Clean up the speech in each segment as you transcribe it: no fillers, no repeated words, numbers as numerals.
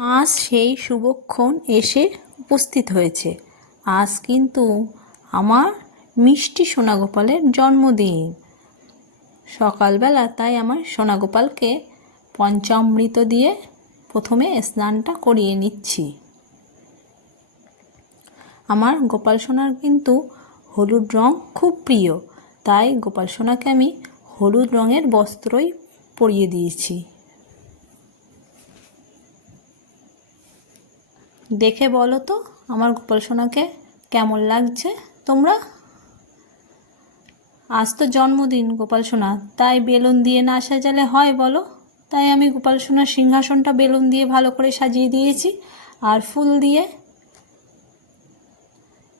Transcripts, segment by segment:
আজ সেই শুভক্ষণ এসে উপস্থিত হয়েছে। আজ কিন্তু আমার মিষ্টি সোনাগোপালের জন্মদিন। সকালবেলা তাই আমার সোনাগোপালকে পঞ্চামৃত দিয়ে প্রথমে স্নানটা করিয়ে নিচ্ছি। আমার গোপাল সোনার কিন্তু হলুদ রং খুব প্রিয়, তাই গোপাল সোনাকে আমি হলুদ রঙের বস্ত্রই পরিয়ে দিয়েছি। দেখে বলো তো আমার গোপাল সোনাকে কেমন লাগছে তোমরা। আজ তো জন্মদিন গোপাল সোনা, তাই বেলুন দিয়ে না সাজালে হয় বলো। তাই আমি গোপাল সোনার সিংহাসনটা বেলুন দিয়ে ভালো করে সাজিয়ে দিয়েছি আর ফুল দিয়ে।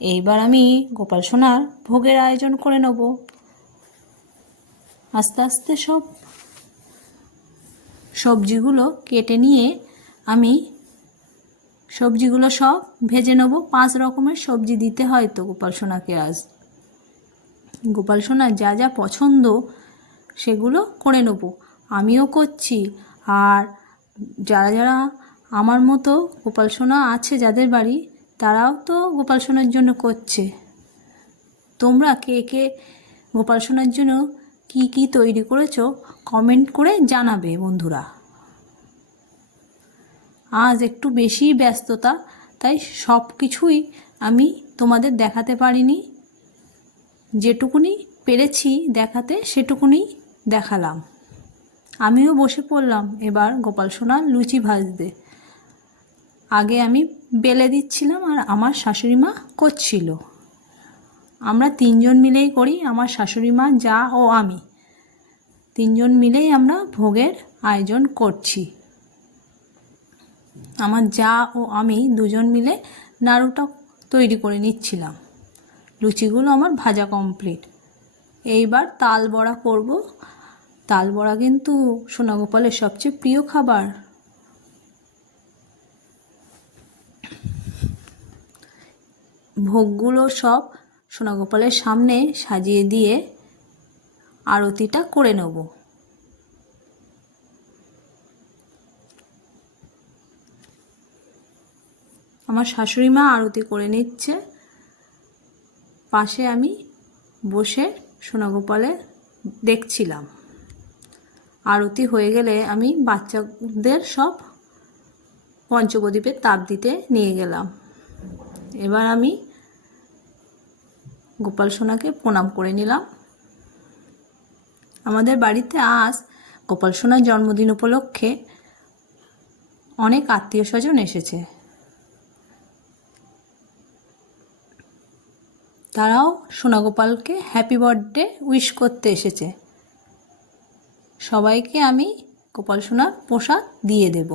এইবার আমি গোপাল সোনার ভোগের আয়োজন করে নেব। আস্তে আস্তে সব সবজিগুলো কেটে নিয়ে আমি সবজিগুলো সব ভেজে নেব। 5 রকমের সবজি দিতে হয় তো গোপাল সোনাকে। আজ গোপাল সোনার যা যা পছন্দ সেগুলো করে নেব, আমিও করছি। আর যারা যারা আমার মতো গোপাল সোনা আছে যাদের বাড়ি, তারাও তো গোপাল সোনার জন্য করছে। তোমরা কে কে গোপাল সোনার জন্য কি কি তৈরি করেছো কমেন্ট করে জানাবে বন্ধুরা। আজ একটু বেশি ব্যস্ততা, তাই সব কিছুই আমি তোমাদের দেখাতে পারিনি। যেটুকুনি পেরেছি দেখাতে সেটুকুনি দেখালাম। আমিও বসে পড়লাম এবার গোপাল সোনার লুচি ভাজতে। আগে আমি বেলে দিচ্ছিলাম আর আমার শাশুড়ি মা করছিল। আমরা 3 জন মিলেই করি, আমার শাশুড়ি মা, যা ও আমি। 3 জন মিলেই আমরা ভোগের আয়োজন করছি। আমার যা ও আমি 2 জন মিলে নাড়ুটা তৈরি করে নিচ্ছিলাম। লুচিগুলো আমার ভাজা কমপ্লিট। এইবার তাল বড়া করব। তাল বড়া কিন্তু সোনাগোপালের সবচেয়ে প্রিয় খাবার। ভোগগুলো সব সোনাগোপালের সামনে সাজিয়ে দিয়ে আরতিটা করে নেব। আমার শাশুড়ি মা আরতি করে নিচ্ছে, পাশে আমি বসে সোনাগোপালে দেখছিলাম। আরতি হয়ে গেলে আমি বাচ্চাদের সব পঞ্চপ্রদীপের তাপ দিতে নিয়ে গেলাম। এবার আমি গোপাল সোনাকে প্রণাম করে নিলাম। আমাদের বাড়িতে আজ গোপাল সোনার জন্মদিন উপলক্ষে অনেক আত্মীয় স্বজন এসেছে। তারাও সোনাগোপালকে হ্যাপি বার্থডে উইশ করতে এসেছে। সবাইকে আমি গোপাল সোনার প্রসাদ দিয়ে দেব।